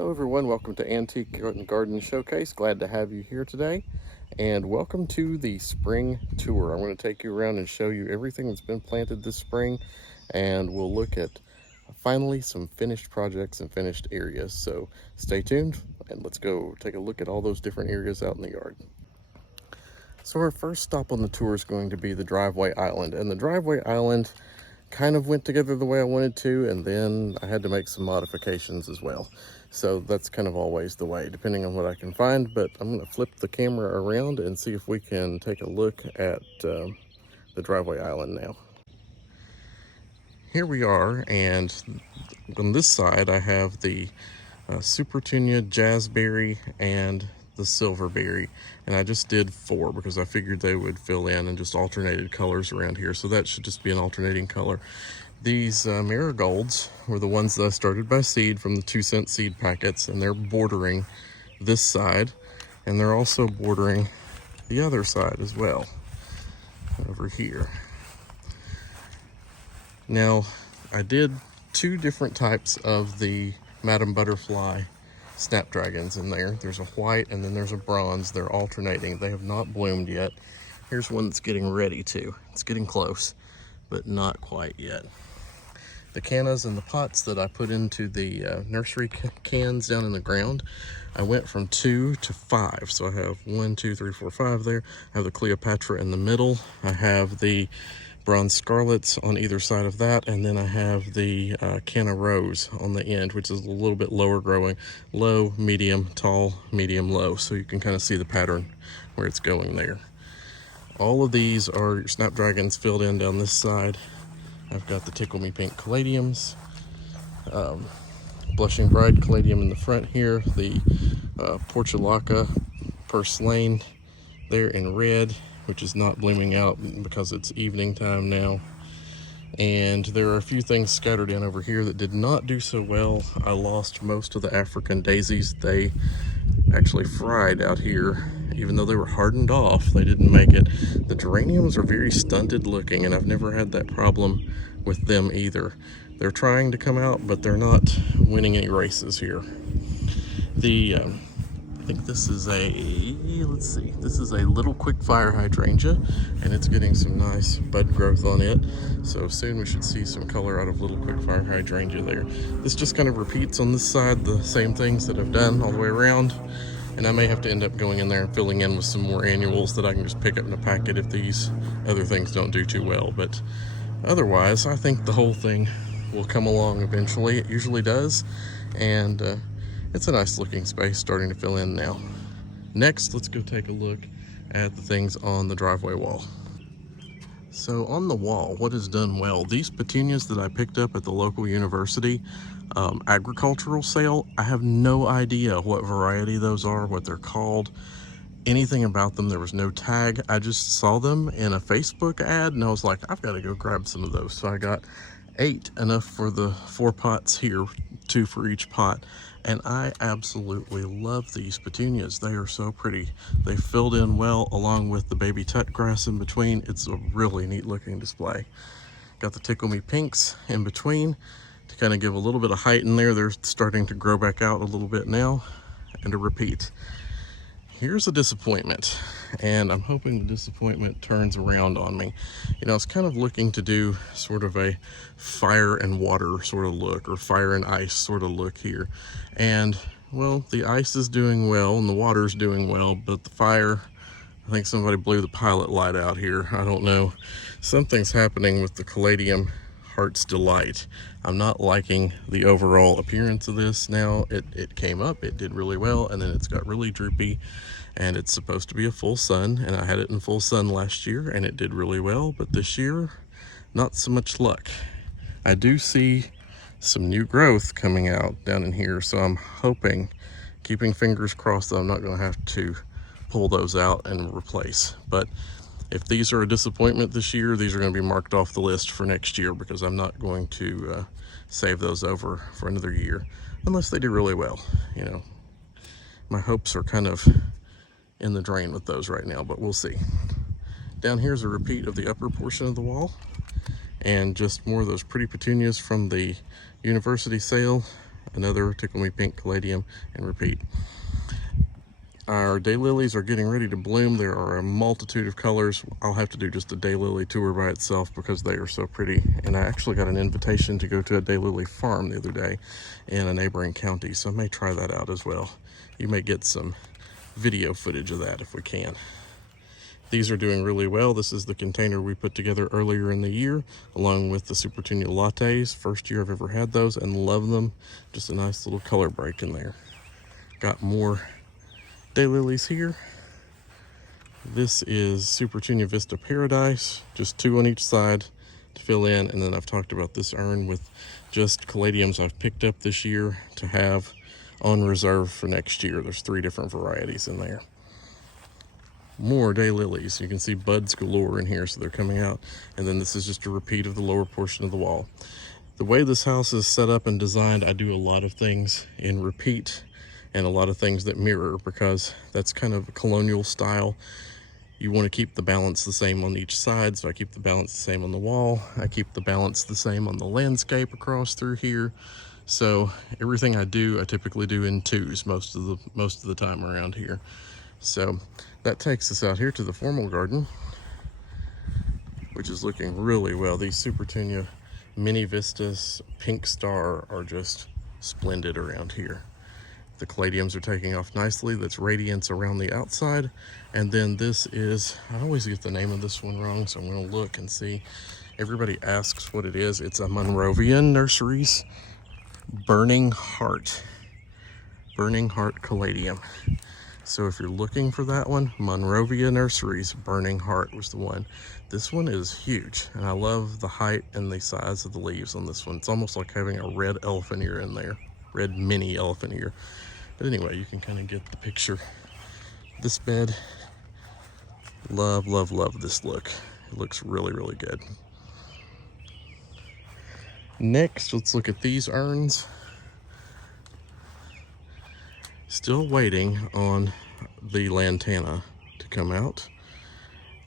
Hello everyone, welcome to Antique Garden Showcase. Glad to have you here today, and welcome to the spring tour. I'm going to take you around and show you everything that's been planted this spring, and we'll look at finally some finished projects and finished areas. So stay tuned and let's go take a look at all those different areas out in the yard. So our first stop on the tour is going to be the driveway island, and the driveway island kind of went together the way I wanted to, and then I had to make some modifications as well. So that's kind of always the way, depending on what I can find. But I'm going to flip the camera around and see if we can take a look at the driveway island now. Here we are, and on this side I have the Super Petunia, Jazzberry, and the Silverberry, and I just did 4 because I figured they would fill in and just alternated colors around here, so that should just be an alternating color. These Marigolds were the ones that I started by seed from the 2-cent seed packets, and they're bordering this side, and they're also bordering the other side as well over here. Now I did 2 different types of the Madam Butterfly Snapdragons in there. There's a white and then there's a bronze. They're alternating. They have not bloomed yet. Here's one that's getting ready to. It's getting close, but not quite yet. The cannas and the pots that I put into the nursery cans down in the ground, I went from 2 to 5. So I have 1, 2, 3, 4, 5 there. I have the Cleopatra in the middle. I have the Bronze Scarlets on either side of that, and then I have the Canna Rose on the end, which is a little bit lower growing. Low, medium, tall, medium, low. So you can kind of see the pattern where it's going there. All of these are your Snapdragons filled in down this side. I've got the Tickle Me Pink Caladiums, Blushing Bride Caladium in the front here, the Portulaca Purslane there in red, which is not blooming out because it's evening time now. And there are a few things scattered in over here that did not do so well. I lost most of the African daisies. They actually fried out here. Even though they were hardened off, they didn't make it. The geraniums are very stunted looking, and I've never had that problem with them either. They're trying to come out, but they're not winning any races here. I think this is this is a little quick fire hydrangea, and it's getting some nice bud growth on it. So soon we should see some color out of little quick fire hydrangea there. This just kind of repeats on this side the same things that I've done all the way around, and I may have to end up going in there and filling in with some more annuals that I can just pick up in a packet if these other things don't do too well. But otherwise, I think the whole thing will come along eventually. It usually does, and it's a nice looking space starting to fill in now. Next, let's go take a look at the things on the driveway wall. So on the wall, what is done well? These petunias that I picked up at the local university agricultural sale, I have no idea what variety those are, what they're called, anything about them. There was no tag. I just saw them in a Facebook ad, and I was like, I've got to go grab some of those. So I got 8, enough for the 4 pots here, 2 for each pot. And I absolutely love these petunias. They are so pretty. They filled in well along with the baby tut grass in between. It's a really neat looking display. Got the Tickle Me Pinks in between to kind of give a little bit of height in there. They're starting to grow back out a little bit now, and a repeat. Here's a disappointment, and I'm hoping the disappointment turns around on me. You know, I was kind of looking to do sort of a fire and water sort of look, or fire and ice sort of look here. And, well, the ice is doing well and the water is doing well, but the fire, I think somebody blew the pilot light out here. I don't know. Something's happening with the Caladium Heart's Delight. I'm not liking the overall appearance of this now. It came up, it did really well, and then it's got really droopy, and it's supposed to be a full sun, and I had it in full sun last year and it did really well, but this year, not so much luck. I do see some new growth coming out down in here, so I'm hoping, keeping fingers crossed, that I'm not going to have to pull those out and replace. But if these are a disappointment this year, these are going to be marked off the list for next year, because I'm not going to save those over for another year unless they do really well. You know, my hopes are kind of in the drain with those right now, but we'll see. Down here's a repeat of the upper portion of the wall, and just more of those pretty petunias from the university sale. another Tickle Me Pink Caladium, and repeat. Our daylilies are getting ready to bloom. There are a multitude of colors. I'll have to do just a daylily tour by itself because they are so pretty. And I actually got an invitation to go to a daylily farm the other day in a neighboring county, so I may try that out as well. You may get some video footage of that if we can. These are doing really well. This is the container we put together earlier in the year, along with the Super Petunia lattes. First year I've ever had those and love them. Just a nice little color break in there. Got more daylilies here. This is Super Petunia Vista Paradise, just 2 on each side to fill in. And then I've talked about this urn with just caladiums I've picked up this year to have on reserve for next year. There's 3 different varieties in there. More daylilies. You can see buds galore in here, so they're coming out. And then this is just a repeat of the lower portion of the wall. The way this house is set up and designed, I do a lot of things in repeat and a lot of things that mirror, because that's kind of a colonial style. You want to keep the balance the same on each side, so I keep the balance the same on the wall. I keep the balance the same on the landscape across through here. So everything I do, I typically do in 2s most of the time around here. So that takes us out here to the formal garden, which is looking really well. These Super Petunia Mini Vistas Pink Star are just splendid around here. The caladiums are taking off nicely. That's radiance around the outside. And then this is, I always get the name of this one wrong, so I'm gonna look and see. Everybody asks what it is. It's a Monrovia Nurseries Burning Heart Caladium. So if you're looking for that one, Monrovia Nurseries Burning Heart was the one. This one is huge, and I love the height and the size of the leaves on this one. It's almost like having a red elephant ear in there, red mini elephant ear. But anyway, you can kind of get the picture. This bed, love, love, love this look. It looks really, really good. Next, let's look at these urns. Still waiting on the lantana to come out.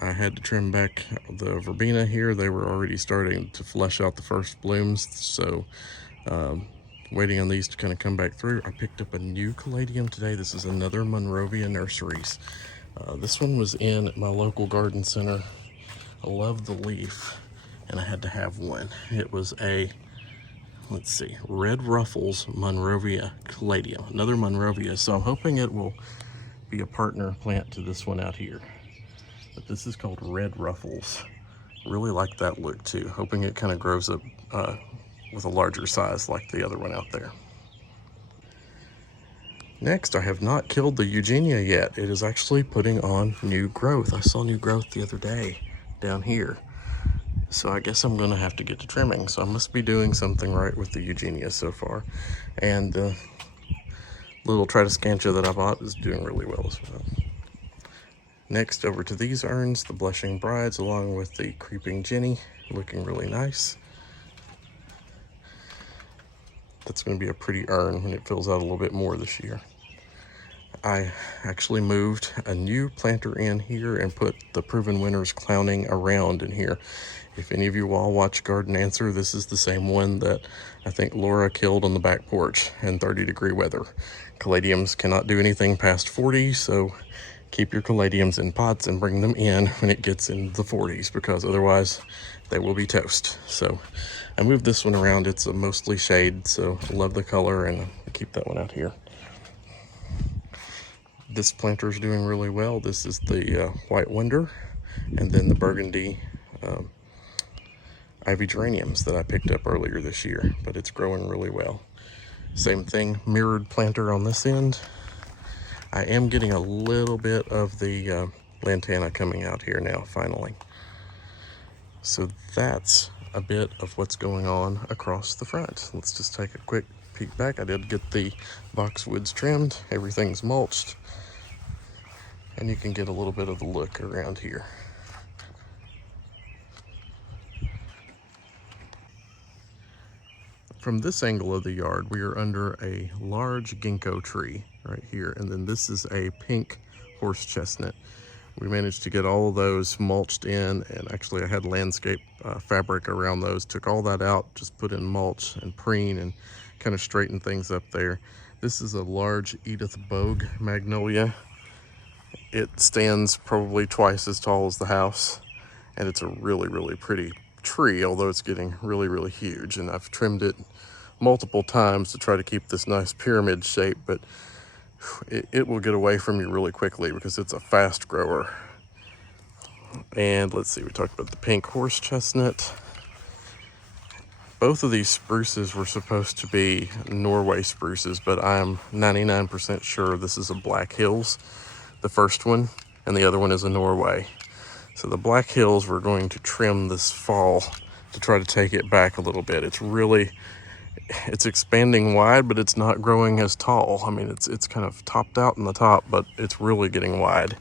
I had to trim back the verbena here. They were already starting to flesh out the first blooms, so waiting on these to kind of come back through. I picked up a new caladium today. This is another Monrovia Nurseries. This one was in my local garden center. I love the leaf, and I had to have one. It was a, let's see, Red Ruffles Monrovia Caladium, another Monrovia. So I'm hoping it will be a partner plant to this one out here. But this is called Red Ruffles. Really like that look too. Hoping it kind of grows up with a larger size like the other one out there. Next, I have not killed the Eugenia yet. It is actually putting on new growth. I saw new growth the other day down here. So I guess I'm gonna have to get to trimming. So I must be doing something right with the Eugenia so far. And the little Tridescantia that I bought is doing really well as well. Next, over to these urns, the Blushing Brides along with the Creeping Jenny, looking really nice. That's gonna be a pretty urn when it fills out a little bit more this year. I actually moved a new planter in here and put the Proven Winners Clowning Around in here. If any of you all watch Garden Answer, this is the same one that I think Laura killed on the back porch in 30-degree weather. Caladiums cannot do anything past 40, so keep your caladiums in pots and bring them in when it gets in the 40s, because otherwise they will be toast. So I moved this one around. It's a mostly shade, so I love the color, and I keep that one out here. This planter is doing really well. This is the White Wonder, and then the Burgundy Ivy Geraniums that I picked up earlier this year, but it's growing really well. Same thing, mirrored planter on this end. I am getting a little bit of the lantana coming out here now, finally. So that's a bit of what's going on across the front. Let's just take a quick peek back. I did get the boxwoods trimmed. Everything's mulched. And you can get a little bit of the look around here. From this angle of the yard, we are under a large ginkgo tree right here. And then this is a pink horse chestnut. We managed to get all of those mulched in, and actually I had landscape fabric around those. Took all that out, just put in mulch and preen, and kind of straighten things up there. This is a large Edith Bogue Magnolia. It stands probably twice as tall as the house, and it's a really, really pretty tree, although it's getting really, really huge. And I've trimmed it multiple times to try to keep this nice pyramid shape, but it will get away from you really quickly because it's a fast grower. And let's see, we talked about the pink horse chestnut. Both of these spruces were supposed to be Norway spruces, but I'm 99% sure this is a Black Hills, the first one, and the other one is a Norway. So the Black Hills we're going to trim this fall to try to take it back a little bit. It's expanding wide, but it's not growing as tall. I mean, it's kind of topped out in the top, but it's really getting wide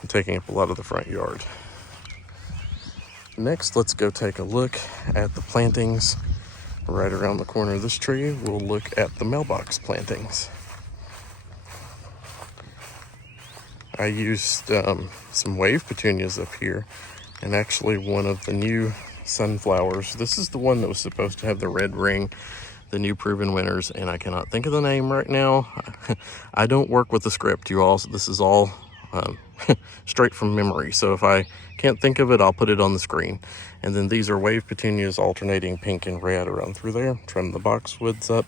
and taking up a lot of the front yard. Next, let's go take a look at the plantings right around the corner of this tree. We'll look at the mailbox plantings. I used some wave petunias up here, and actually one of the new sunflowers. This is the one that was supposed to have the red ring, the new proven winners, and I cannot think of the name right now. I don't work with the script, you all. So this is all straight from memory. So if I can't think of it, I'll put it on the screen. And then these are wave petunias alternating pink and red around through there. Trim the boxwoods up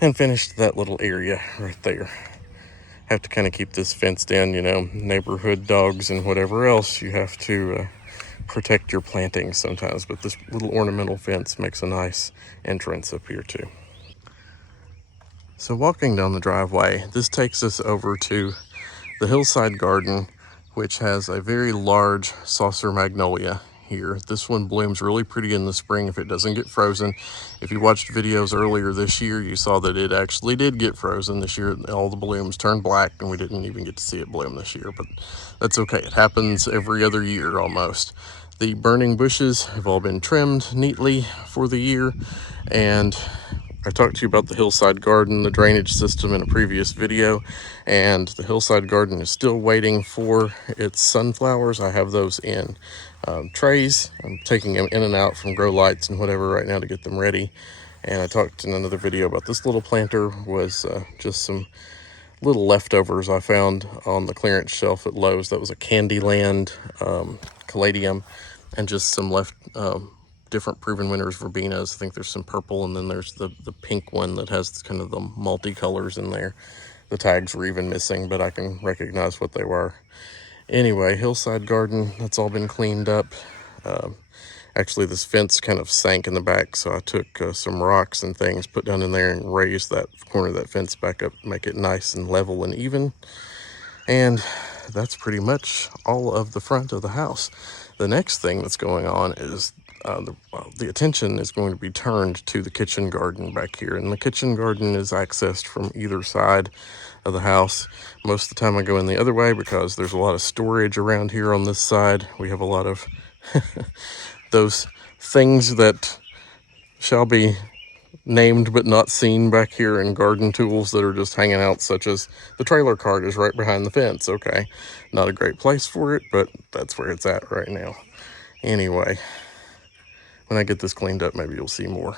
and finished that little area right there. Have to kind of keep this fenced in, you know, neighborhood dogs and whatever else. You have to protect your plantings sometimes, but this little ornamental fence makes a nice entrance up here too. So walking down the driveway, this takes us over to the Hillside Garden, which has a very large saucer magnolia here. This one blooms really pretty in the spring if it doesn't get frozen. If you watched videos earlier this year, you saw that it actually did get frozen this year. All the blooms turned black and we didn't even get to see it bloom this year, but that's okay. It happens every other year almost. The burning bushes have all been trimmed neatly for the year, and I talked to you about the Hillside Garden, the drainage system in a previous video, and the Hillside Garden is still waiting for its sunflowers. I have those in trays. I'm taking them in and out from grow lights and whatever right now to get them ready. And I talked in another video about this little planter was just some little leftovers I found on the clearance shelf at Lowe's. That was a Candyland Caladium, and just some different proven winners verbenas. I think there's some purple, and then there's the pink one that has kind of the multicolors in there. The tags were even missing, but I can recognize what they were. Anyway, Hillside Garden, that's all been cleaned up. Actually, this fence kind of sank in the back, so I took some rocks and things, put down in there and raised that corner of that fence back up, make it nice and level and even. And that's pretty much all of the front of the house. The next thing that's going on is the attention is going to be turned to the kitchen garden back here. And the kitchen garden is accessed from either side of the house. Most of the time I go in the other way because there's a lot of storage around here on this side. We have a lot of those things that shall be named but not seen back here, and garden tools that are just hanging out, such as the trailer cart is right behind the fence. Okay, not a great place for it, but that's where it's at right now. Anyway, when I get this cleaned up, maybe you'll see more.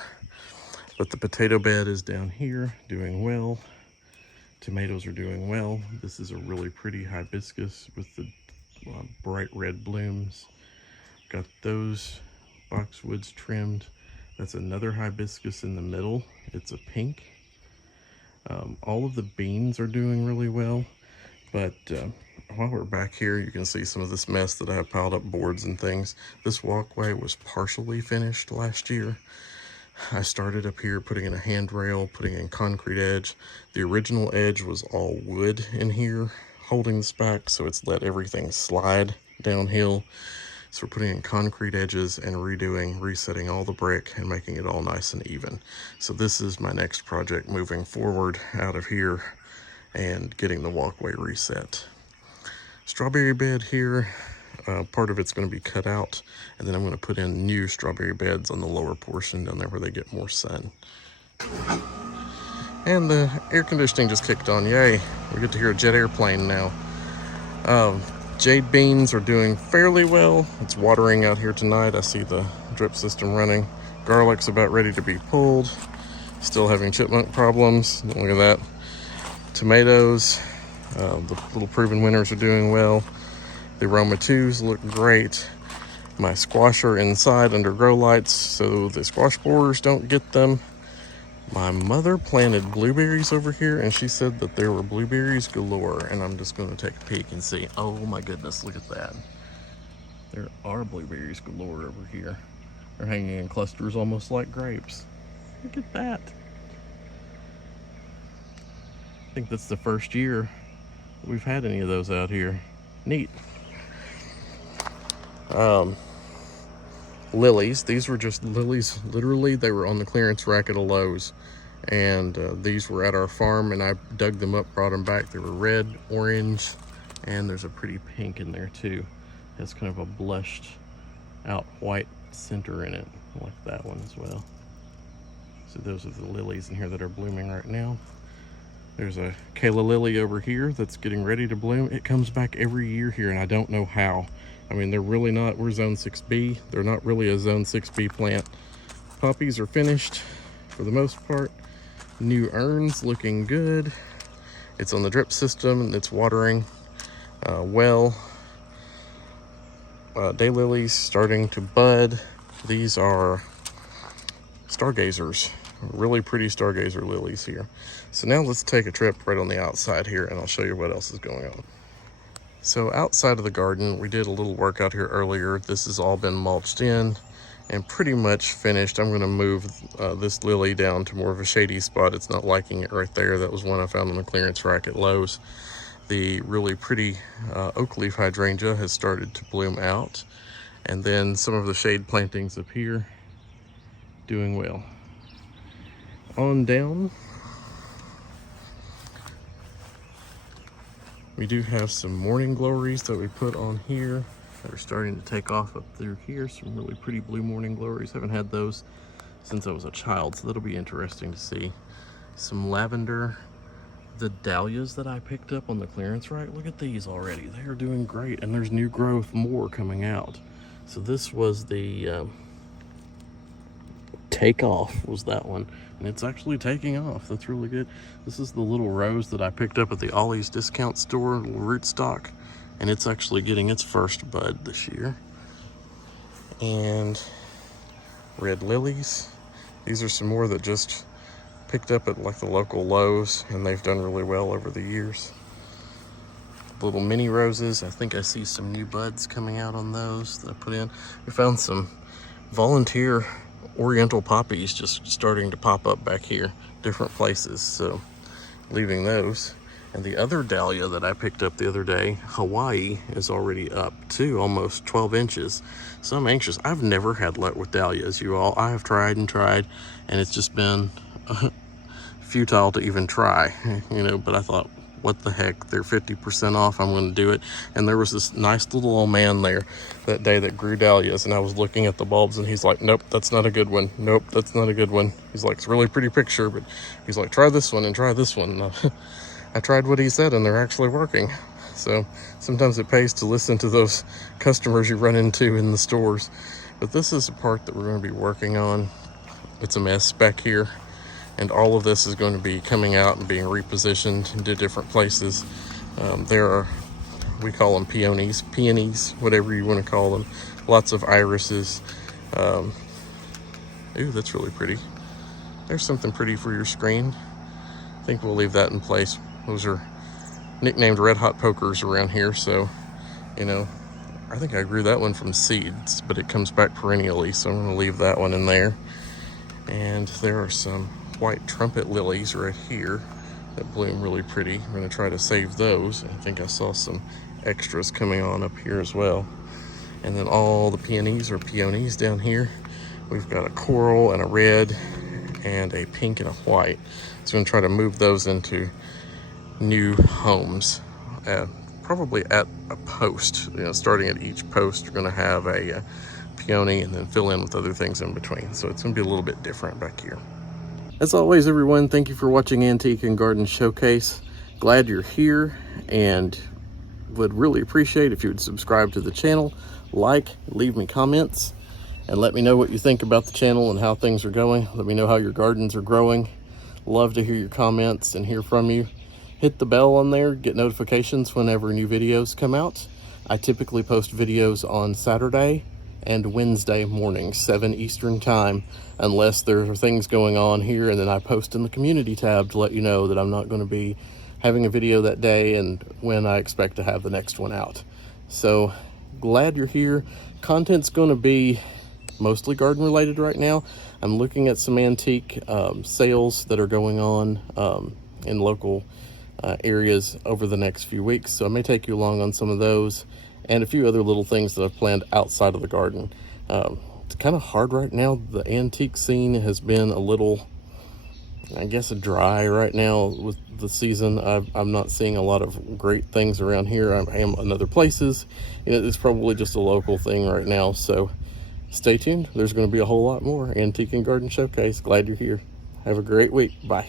But the potato bed is down here doing well. Tomatoes are doing well. This is a really pretty hibiscus with the bright red blooms. Got those boxwoods trimmed. That's another hibiscus in the middle. It's a pink. All of the beans are doing really well, but while we're back here, you can see some of this mess that I have piled up, boards and things. This walkway was partially finished last year. I started up here putting in a handrail, putting in concrete edge. The original edge was all wood in here holding this back, so it's let everything slide downhill. So we're putting in concrete edges and resetting all the brick and making it all nice and even. So this is my next project, moving forward out of here and getting the walkway reset. Strawberry bed here, part of it's going to be cut out, and then I'm going to put in new strawberry beds on the lower portion down there where they get more sun. And the air conditioning just kicked on, yay. We get to hear a jet airplane now. Jade beans are doing fairly well. It's watering out here tonight. I see the drip system running. Garlic's about ready to be pulled. Still having chipmunk problems. Look at that. Tomatoes, the little proven winners are doing well. The Roma 2s look great. My squash are inside under grow lights so the squash borers don't get them. My mother planted blueberries over here and she said that there were blueberries galore, and I'm just going to take a peek and see. Oh my goodness, look at that. There are blueberries galore over here. They're hanging in clusters almost like grapes. Look at that. I think that's the first year we've had any of those out here. Neat. Lilies. These were just lilies. Literally, they were on the clearance rack at a Lowe's. And these were at our farm, and I dug them up, brought them back. They were red, orange, and there's a pretty pink in there too. It's kind of a blushed out white center in it. I like that one as well. So those are the lilies in here that are blooming right now. There's a Calla lily over here that's getting ready to bloom. It comes back every year here, and I don't know how. I mean, they're really not, we're zone 6B. They're not really a zone 6B plant. Poppies are finished for the most part. New urns looking good. It's on the drip system and it's watering well. Daylilies starting to bud. These are stargazers. Really pretty stargazer lilies here. So now let's take a trip right on the outside here and I'll show you what else is going on. So outside of the garden, we did a little work out here earlier. This has all been mulched in and pretty much finished. I'm gonna move this lily down to more of a shady spot. It's not liking it right there. That was one I found on the clearance rack at Lowe's. The really pretty oak leaf hydrangea has started to bloom out. And then some of the shade plantings up here doing well. On down, we do have some morning glories that we put on here that are starting to take off up through here. Some really pretty blue morning glories. Haven't had those since I was a child, so that'll be interesting to see. Some lavender. The dahlias that I picked up on the clearance rack, look at these already. They are doing great, and there's new growth more coming out. So this was the takeoff, was that one. And it's actually taking off. That's really good. This is the little rose that I picked up at the Ollie's discount store, little rootstock, and it's actually getting its first bud this year. And red lilies. These are some more that just picked up at like the local Lowe's, and they've done really well over the years. Little mini roses. I think I see some new buds coming out on those that I put in. We found some volunteer oriental poppies just starting to pop up back here, different places, so leaving those. And the other dahlia that I picked up the other day, Hawaii, is already up to almost 12 inches. So I'm anxious. I've never had luck with dahlias, you all. I have tried and tried, and it's just been futile to even try, you know, but I thought, what the heck, they're 50% off, I'm going to do it. And there was this nice little old man there that day that grew dahlias, and I was looking at the bulbs, and he's like, nope, that's not a good one. Nope, that's not a good one. He's like, it's a really pretty picture, but he's like, try this one and try this one. And I tried what he said, and they're actually working. So sometimes it pays to listen to those customers you run into in the stores. But this is a part that we're going to be working on. It's a mess back here, and all of this is going to be coming out and being repositioned into different places. There are, we call them peonies, whatever you want to call them. Lots of irises. Ooh, that's really pretty. There's something pretty for your screen. I think we'll leave that in place. Those are nicknamed red hot pokers around here, so, you know, I think I grew that one from seeds, but it comes back perennially, so I'm going to leave that one in there. And there are some white trumpet lilies right here that bloom really pretty. I'm going to try to save those. I think I saw some extras coming on up here as well. And then all the peonies or peonies down here. We've got a coral and a red and a pink and a white. So I'm going to try to move those into new homes, probably at a post. You know, starting at each post, you're going to have a peony and then fill in with other things in between. So it's going to be a little bit different back here. As always, everyone, thank you for watching Antique and Garden Showcase. Glad you're here, and would really appreciate if you would subscribe to the channel, like, leave me comments, and let me know what you think about the channel and how things are going. Let me know how your gardens are growing. Love to hear your comments and hear from you. Hit the bell on there, get notifications whenever new videos come out. I typically post videos on Saturday and Wednesday morning, 7 Eastern time, unless there are things going on here, and then I post in the community tab to let you know that I'm not going to be having a video that day and when I expect to have the next one out. So glad you're here. Content's going to be mostly garden related right now. I'm looking at some antique sales that are going on in local areas over the next few weeks, so I may take you along on some of those and a few other little things that I've planned outside of the garden. It's kind of hard right now. The antique scene has been a little, I guess, dry right now with the season. I'm not seeing a lot of great things around here. I am in other places. It's probably just a local thing right now, so stay tuned. There's going to be a whole lot more. Antique and Garden Showcase. Glad you're here. Have a great week. Bye.